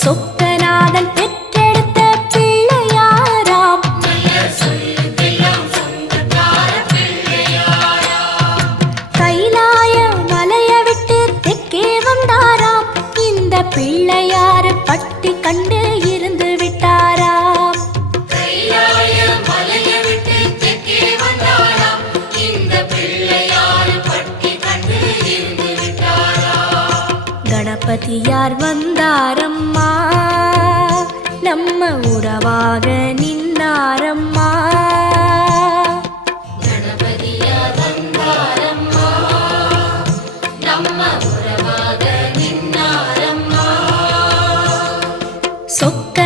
சொக்கநாதன் பெற்றெடுத்த பிள்ளையாராம். கைலாய மலைய விட்டு தெற்கே வந்தாராம். இந்த பிள்ளையாரு பட்டி கண்டு இருந்து விட்டாராம். கணபதியார் வந்தாரம்மா, நம்ம உறவாக நின்னாரம்மா. கணபதியார் வந்தாரம்மா, நம்ம உறவாக நின்னாரம்மா. சொக்க